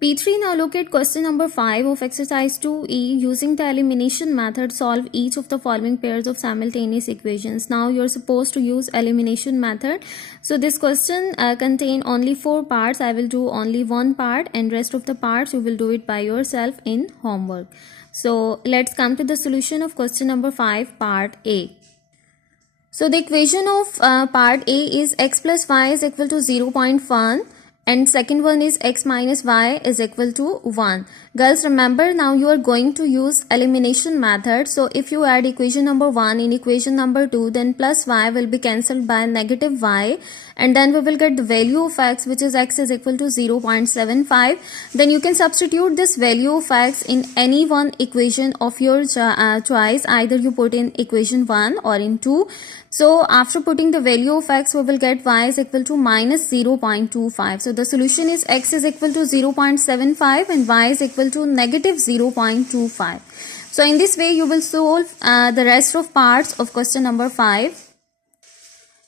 P3, now look at question number 5 of exercise 2E. Using the elimination method, solve each of the following pairs of simultaneous equations. Now you're supposed to use elimination method. So this question contain only 4 parts. I will do only one part, and rest of the parts you will do it by yourself in homework. So let's come to the solution of question number 5, part A. So the equation of part A is x plus y is equal to 0.1. And second one is x minus y is equal to 1. Girls, remember now you are going to use elimination method. So if you add equation number 1 in equation number 2, then plus y will be cancelled by negative y. And then we will get the value of x, which is x is equal to 0.75. Then you can substitute this value of x in any one equation of your choice. Either you put in equation 1 or in 2. So after putting the value of x, we will get y is equal to minus 0.25. So the solution is x is equal to 0.75 and y is equal to negative 0.25. So in this way, you will solve the rest of parts of question number 5.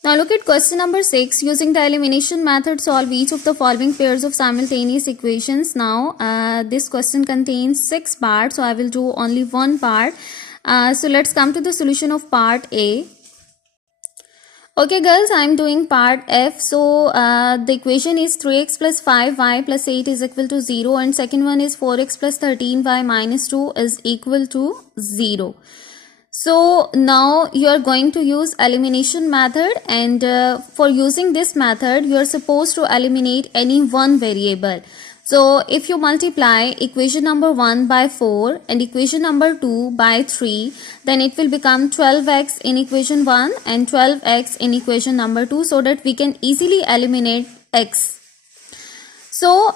Now look at question number 6. Using the elimination method, solve each of the following pairs of simultaneous equations. Now this question contains 6 parts, so I will do only one part. So let's come to the solution of part A. Okay girls, I am doing part F. So the equation is 3x plus 5y plus 8 is equal to 0, and second one is 4x plus 13y minus 2 is equal to 0. So now you are going to use elimination method, and for using this method you are supposed to eliminate any one variable. So if you multiply equation number 1 by 4 and equation number 2 by 3, then it will become 12x in equation 1 and 12x in equation number 2, so that we can easily eliminate x. So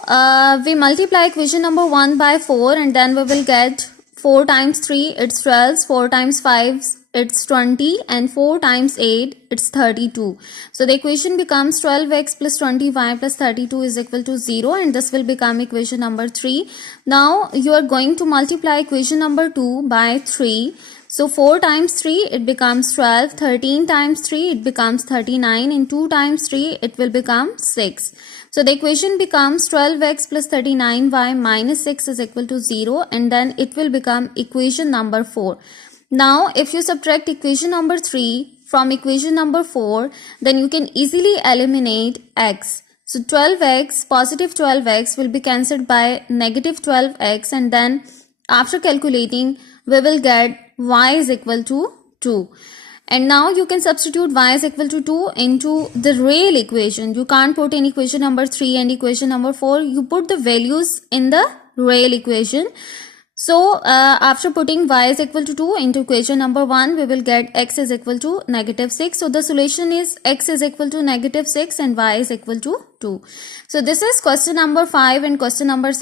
we multiply equation number 1 by 4, and then we will get 4 times 3 it's 12, 4 times 5 it's 20, and 4 times 8 it's 32. So the equation becomes 12x plus 20y plus 32 is equal to 0, and this will become equation number 3. Now you are going to multiply equation number 2 by 3. So 4 times 3 it becomes 12, 13 times 3 it becomes 39, and 2 times 3 it will become 6. So the equation becomes 12x plus 39y minus 6 is equal to 0, and then it will become equation number 4. Now if you subtract equation number 3 from equation number 4, then you can easily eliminate x. So 12x, positive 12x will be cancelled by negative 12x, and then after calculating we will get y is equal to 2. And now you can substitute y is equal to 2 into the real equation. You can't put in equation number 3 and equation number 4. You put the values in the real equation. So after putting y is equal to 2 into equation number 1, we will get x is equal to negative 6. So the solution is x is equal to negative 6 and y is equal to 2. So this is question number 5 and question number 6.